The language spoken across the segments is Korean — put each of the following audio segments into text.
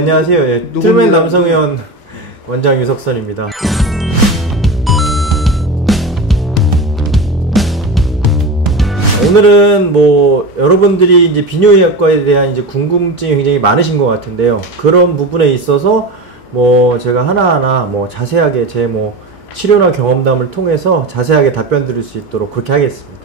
안녕하세요. 예, 틀맨 남성의원 원장 유석선입니다. 오늘은 뭐 여러분들이 이제 비뇨의학과에 대한 이제 궁금증이 굉장히 많으신 것 같은데요. 그런 부분에 있어서 뭐 제가 하나하나 뭐 자세하게 제 뭐 치료나 경험담을 통해서 자세하게 답변 드릴 수 있도록 그렇게 하겠습니다.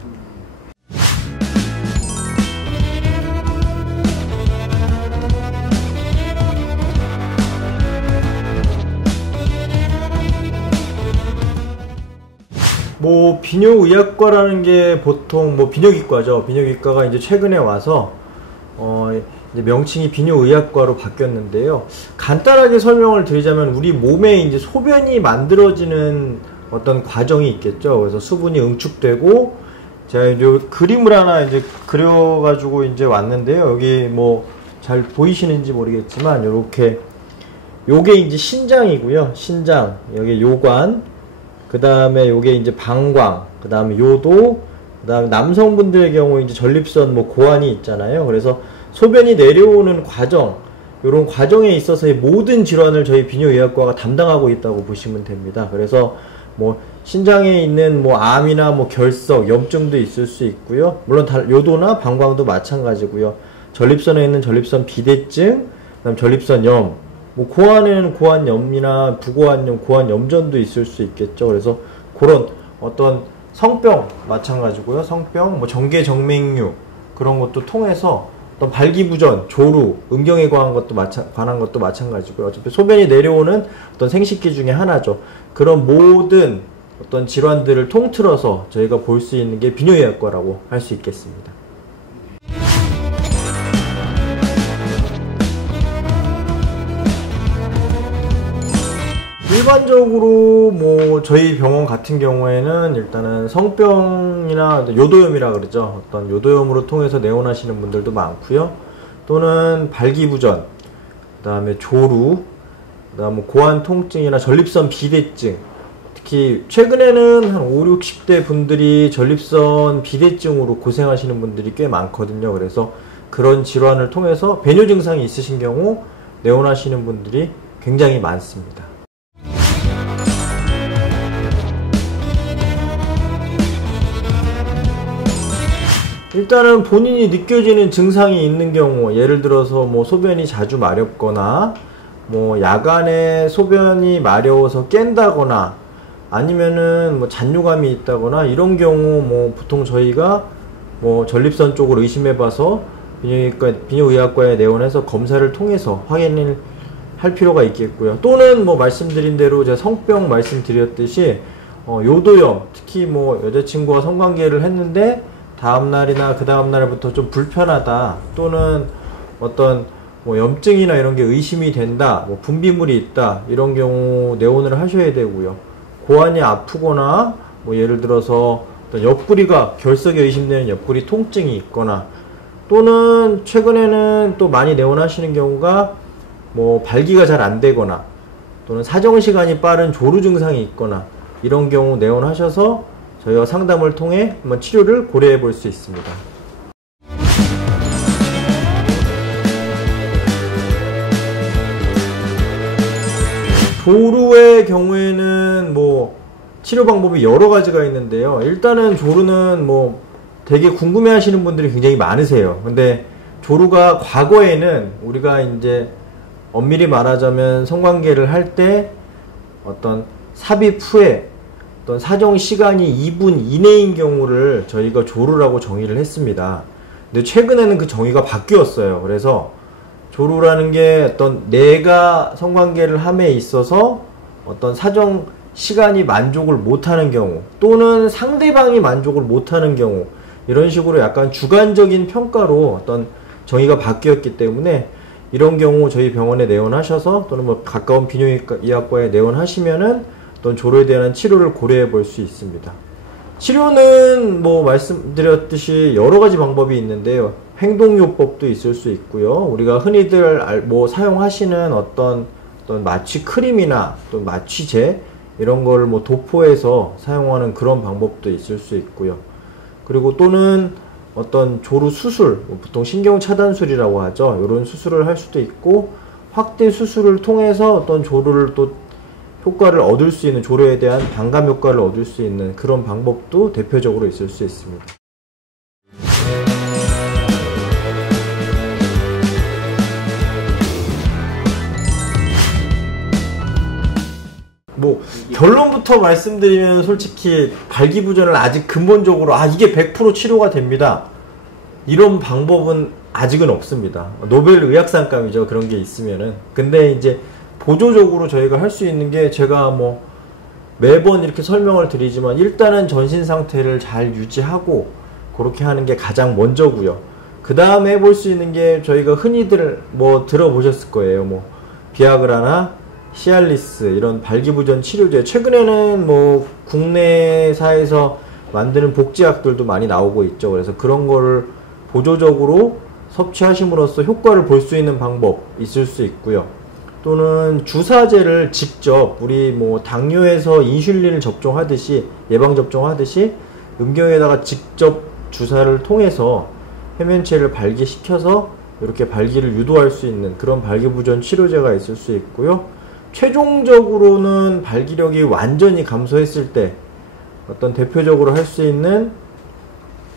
뭐 비뇨의학과라는 게 보통 뭐 비뇨기과죠. 비뇨기과가 이제 최근에 와서 이제 명칭이 비뇨의학과로 바뀌었는데요. 간단하게 설명을 드리자면 우리 몸에 이제 소변이 만들어지는 어떤 과정이 있겠죠. 그래서 수분이 응축되고 제가 이제 그림을 하나 이제 그려가지고 이제 왔는데요. 여기 뭐 잘 보이시는지 모르겠지만 요렇게 요게 이제 신장이고요. 신장 여기 요관. 그 다음에 요게 이제 방광, 그 다음에 요도, 그 다음에 남성분들의 경우 이제 전립선 뭐 고환이 있잖아요. 그래서 소변이 내려오는 과정, 요런 과정에 있어서의 모든 질환을 저희 비뇨의학과가 담당하고 있다고 보시면 됩니다. 그래서 뭐 신장에 있는 뭐 암이나 뭐 결석, 염증도 있을 수 있고요. 물론 요도나 방광도 마찬가지고요. 전립선에 있는 전립선 비대증, 그다음 전립선염, 뭐 고환에는 고환염이나 부고환염, 고환염전도 있을 수 있겠죠. 그래서 그런 어떤 성병 마찬가지고요. 성병, 뭐 정계정맥류 그런 것도 통해서 어떤 발기부전, 조루, 음경에 관한 것도 마찬가지고요. 어차피 소변이 내려오는 어떤 생식기 중에 하나죠. 그런 모든 어떤 질환들을 통틀어서 저희가 볼 수 있는 게 비뇨의학과라고 할 수 있겠습니다. 일반적으로 뭐 저희 병원 같은 경우에는 일단은 성병이나 요도염이라 그러죠. 어떤 요도염으로 통해서 내원하시는 분들도 많고요. 또는 발기부전, 그 다음에 조루, 그 다음에 고환 통증이나 전립선 비대증. 특히 최근에는 한 5, 60대 분들이 전립선 비대증으로 고생하시는 분들이 꽤 많거든요. 그래서 그런 질환을 통해서 배뇨 증상이 있으신 경우 내원하시는 분들이 굉장히 많습니다. 일단은 본인이 느껴지는 증상이 있는 경우, 예를 들어서 뭐 소변이 자주 마렵거나 뭐 야간에 소변이 마려워서 깬다거나 아니면은 뭐 잔뇨감이 있다거나 이런 경우 뭐 보통 저희가 뭐 전립선 쪽을 의심해봐서 비뇨의학과에 내원해서 검사를 통해서 확인을 할 필요가 있겠고요. 또는 뭐 말씀드린 대로 제가 성병 말씀드렸듯이 요도염, 특히 뭐 여자친구와 성관계를 했는데 다음날이나 그 다음날부터 좀 불편하다, 또는 어떤 뭐 염증이나 이런 게 의심이 된다, 뭐 분비물이 있다, 이런 경우 내원을 하셔야 되고요. 고환이 아프거나 뭐 예를 들어서 어떤 옆구리가 결석이 의심되는 옆구리 통증이 있거나, 또는 최근에는 또 많이 내원하시는 경우가 뭐 발기가 잘 안 되거나 또는 사정시간이 빠른 조루 증상이 있거나 이런 경우 내원하셔서 저희가 상담을 통해 한번 치료를 고려해 볼 수 있습니다. 조루의 경우에는 뭐 치료 방법이 여러 가지가 있는데요. 일단은 조루는 뭐 되게 궁금해 하시는 분들이 굉장히 많으세요. 근데 조루가 과거에는 우리가 이제 엄밀히 말하자면 성관계를 할 때 어떤 삽입 후에 어떤 사정 시간이 2분 이내인 경우를 저희가 조루라고 정의를 했습니다. 근데 최근에는 그 정의가 바뀌었어요. 그래서 조루라는 게 어떤 내가 성관계를 함에 있어서 어떤 사정 시간이 만족을 못하는 경우, 또는 상대방이 만족을 못하는 경우, 이런 식으로 약간 주관적인 평가로 어떤 정의가 바뀌었기 때문에 이런 경우 저희 병원에 내원하셔서 또는 뭐 가까운 비뇨의학과에 내원하시면은 어떤 조루에 대한 치료를 고려해 볼 수 있습니다. 치료는 뭐 말씀드렸듯이 여러 가지 방법이 있는데요. 행동요법도 있을 수 있고요. 우리가 흔히들 뭐 사용하시는 어떤 마취 크림이나 또 마취제 이런 걸 뭐 도포해서 사용하는 그런 방법도 있을 수 있고요. 그리고 또는 어떤 조루 수술, 보통 신경 차단술이라고 하죠. 이런 수술을 할 수도 있고, 확대 수술을 통해서 어떤 조로를 또 효과를 얻을 수 있는, 조로에 대한 반감 효과를 얻을 수 있는 그런 방법도 대표적으로 있을 수 있습니다. 뭐 결론부터 말씀드리면 솔직히 발기부전을 아직 근본적으로 이게 100% 치료가 됩니다, 이런 방법은 아직은 없습니다. 노벨 의학상감이죠, 그런 게 있으면은. 근데 이제 보조적으로 저희가 할 수 있는 게, 제가 뭐 매번 이렇게 설명을 드리지만 일단은 전신 상태를 잘 유지하고 그렇게 하는 게 가장 먼저고요. 그 다음에 해볼 수 있는 게, 저희가 흔히들 뭐 들어보셨을 거예요. 뭐 비아그라나 시알리스, 이런 발기부전 치료제, 최근에는 뭐 국내사에서 만드는 복제약들도 많이 나오고 있죠. 그래서 그런 거를 보조적으로 섭취하심으로써 효과를 볼 수 있는 방법 있을 수 있고요. 또는 주사제를 직접, 우리 뭐 당뇨에서 인슐린을 접종하듯이, 예방접종하듯이 음경에다가 직접 주사를 통해서 해면체를 발기시켜서 이렇게 발기를 유도할 수 있는 그런 발기부전 치료제가 있을 수 있고요. 최종적으로는 발기력이 완전히 감소했을 때 어떤 대표적으로 할 수 있는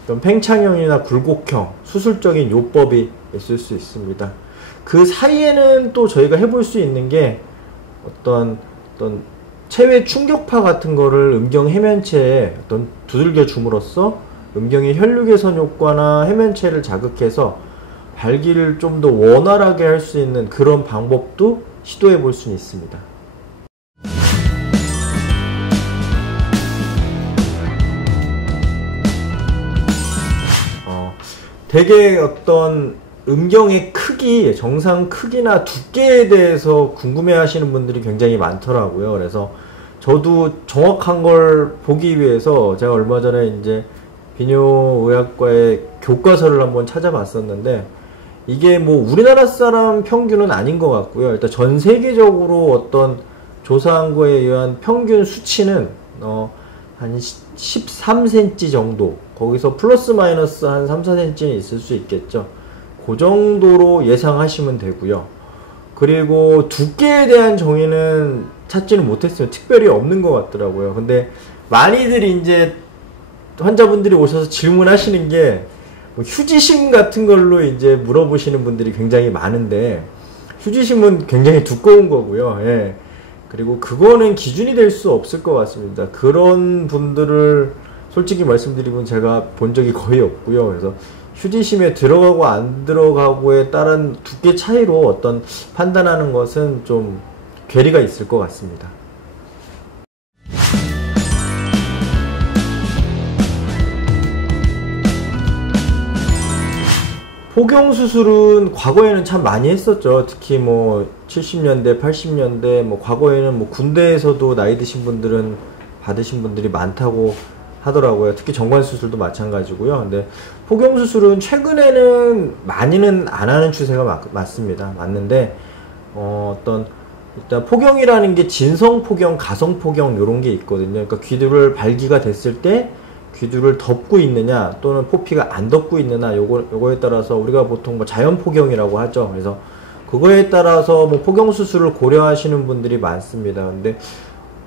어떤 팽창형이나 굴곡형 수술적인 요법이 있을 수 있습니다. 그 사이에는 또 저희가 해볼 수 있는 게 어떤 체외 충격파 같은 거를 음경 해면체에 어떤 두들겨 줌으로써 음경의 혈류개선 효과나 해면체를 자극해서 발기를 좀 더 원활하게 할 수 있는 그런 방법도 시도해 볼 수는 있습니다. 되게 어떤 음경의 크기, 정상 크기나 두께에 대해서 궁금해 하시는 분들이 굉장히 많더라고요. 그래서 저도 정확한 걸 보기 위해서 제가 얼마 전에 이제 비뇨의학과의 교과서를 한번 찾아봤었는데, 이게 뭐 우리나라 사람 평균은 아닌 것 같고요. 일단 전 세계적으로 어떤 조사한 거에 의한 평균 수치는 한 13cm 정도, 거기서 플러스 마이너스 한 3, 4cm는 있을 수 있겠죠. 그 정도로 예상하시면 되고요. 그리고 두께에 대한 정의는 찾지는 못했어요. 특별히 없는 것 같더라고요. 근데 많이들 이제 환자분들이 오셔서 질문하시는 게, 뭐 휴지심 같은 걸로 이제 물어보시는 분들이 굉장히 많은데, 휴지심은 굉장히 두꺼운 거고요. 예. 그리고 그거는 기준이 될 수 없을 것 같습니다. 그런 분들을 솔직히 말씀드리면 제가 본 적이 거의 없고요. 그래서 휴지심에 들어가고 안 들어가고에 따른 두께 차이로 어떤 판단하는 것은 좀 괴리가 있을 것 같습니다. 포경수술은 과거에는 참 많이 했었죠. 특히 뭐 70년대, 80년대, 뭐 과거에는 뭐 군대에서도 나이 드신 분들은 받으신 분들이 많다고 하더라고요. 특히 정관수술도 마찬가지고요. 근데 포경수술은 최근에는 많이는 안 하는 추세가 맞습니다. 맞는데, 일단 포경이라는 게 진성포경, 가성포경 요런 게 있거든요. 그러니까 귀두를 발기가 됐을 때 귀두를 덮고 있느냐 또는 포피가 안 덮고 있느냐, 요거에 따라서 우리가 보통 뭐 자연포경이라고 하죠. 그래서 그거에 따라서 뭐 포경수술을 고려하시는 분들이 많습니다. 근데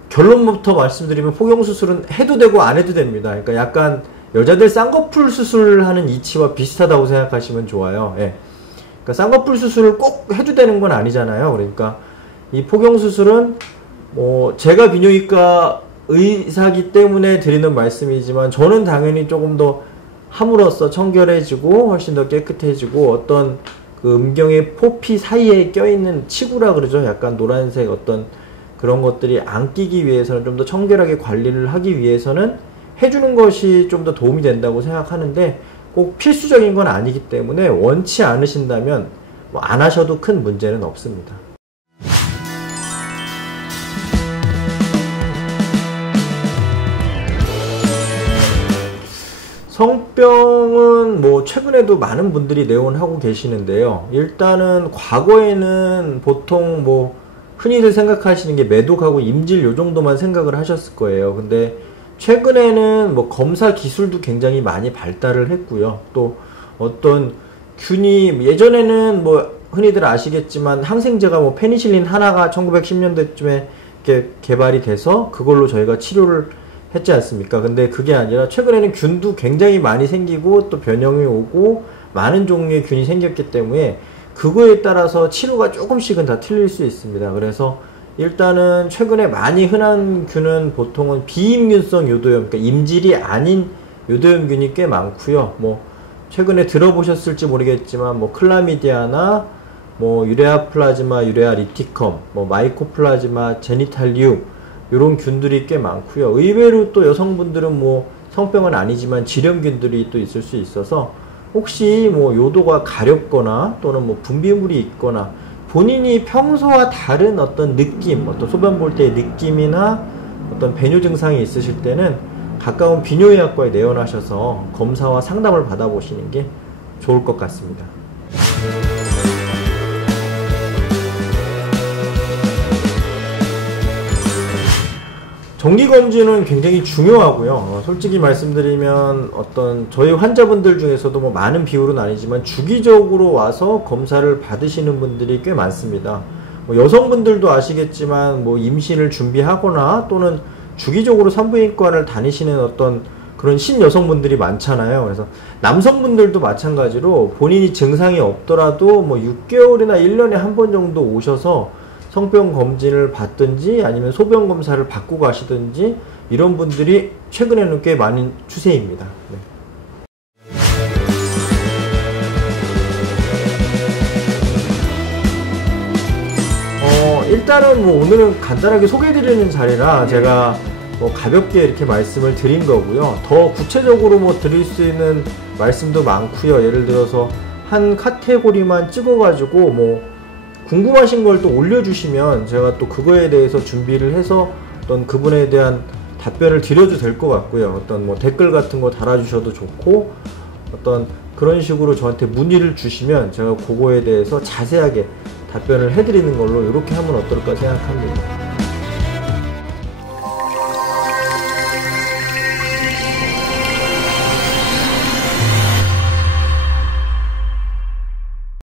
결론부터 말씀드리면 포경수술은 해도 되고 안 해도 됩니다. 그러니까 약간 여자들 쌍꺼풀 수술하는 이치와 비슷하다고 생각하시면 좋아요. 예. 그러니까 쌍꺼풀 수술을 꼭 해도 되는 건 아니잖아요. 그러니까 이 포경수술은 뭐 제가 비뇨기과 의사기 때문에 드리는 말씀이지만, 저는 당연히 조금 더 함으로써 청결해지고 훨씬 더 깨끗해지고, 어떤 그 음경의 포피 사이에 껴있는 치구라 그러죠. 약간 노란색 어떤 그런 것들이 안 끼기 위해서는, 좀 더 청결하게 관리를 하기 위해서는 해주는 것이 좀 더 도움이 된다고 생각하는데, 꼭 필수적인 건 아니기 때문에 원치 않으신다면 뭐 안 하셔도 큰 문제는 없습니다. 성병은 뭐 최근에도 많은 분들이 내원하고 계시는데요. 일단은 과거에는 보통 뭐 흔히들 생각하시는 게 매독하고 임질 요 정도만 생각을 하셨을 거예요. 근데 최근에는 뭐 검사 기술도 굉장히 많이 발달을 했고요. 또 어떤 균이, 예전에는 뭐 흔히들 아시겠지만 항생제가 뭐 페니실린 하나가 1910년대쯤에 개발이 돼서 그걸로 저희가 치료를 했지 않습니까? 근데 그게 아니라 최근에는 균도 굉장히 많이 생기고 또 변형이 오고 많은 종류의 균이 생겼기 때문에 그거에 따라서 치료가 조금씩은 다 틀릴 수 있습니다. 그래서 일단은 최근에 많이 흔한 균은 보통은 비임균성 요도염, 그러니까 임질이 아닌 요도염균이 꽤 많고요. 뭐 최근에 들어보셨을지 모르겠지만 뭐 클라미디아나 뭐 유레아 플라즈마, 유레아 리티컴, 뭐 마이코플라즈마 제니탈리움 이런 균들이 꽤 많고요. 의외로 또 여성분들은 뭐 성병은 아니지만 질염균들이 또 있을 수 있어서 혹시 뭐 요도가 가렵거나 또는 뭐 분비물이 있거나 본인이 평소와 다른 어떤 느낌, 어떤 소변 볼 때의 느낌이나 어떤 배뇨 증상이 있으실 때는 가까운 비뇨의학과에 내원하셔서 검사와 상담을 받아보시는 게 좋을 것 같습니다. 정기검진은 굉장히 중요하고요. 솔직히 말씀드리면 어떤 저희 환자분들 중에서도 뭐 많은 비율은 아니지만 주기적으로 와서 검사를 받으시는 분들이 꽤 많습니다. 뭐 여성분들도 아시겠지만 뭐 임신을 준비하거나 또는 주기적으로 산부인과를 다니시는 어떤 그런 신여성분들이 많잖아요. 그래서 남성분들도 마찬가지로 본인이 증상이 없더라도 뭐 6개월이나 1년에 한 번 정도 오셔서 성병 검진을 받든지 아니면 소변 검사를 받고 가시든지 이런 분들이 최근에는 꽤 많은 추세입니다. 네. 일단은 뭐 오늘은 간단하게 소개해드리는 자리라 제가 뭐 가볍게 이렇게 말씀을 드린 거고요. 더 구체적으로 뭐 드릴 수 있는 말씀도 많고요. 예를 들어서 한 카테고리만 찍어가지고 뭐 궁금하신 걸 또 올려주시면 제가 또 그거에 대해서 준비를 해서 어떤 그분에 대한 답변을 드려도 될 것 같고요. 어떤 뭐 댓글 같은 거 달아주셔도 좋고 어떤 그런 식으로 저한테 문의를 주시면 제가 그거에 대해서 자세하게 답변을 해드리는 걸로 이렇게 하면 어떨까 생각합니다.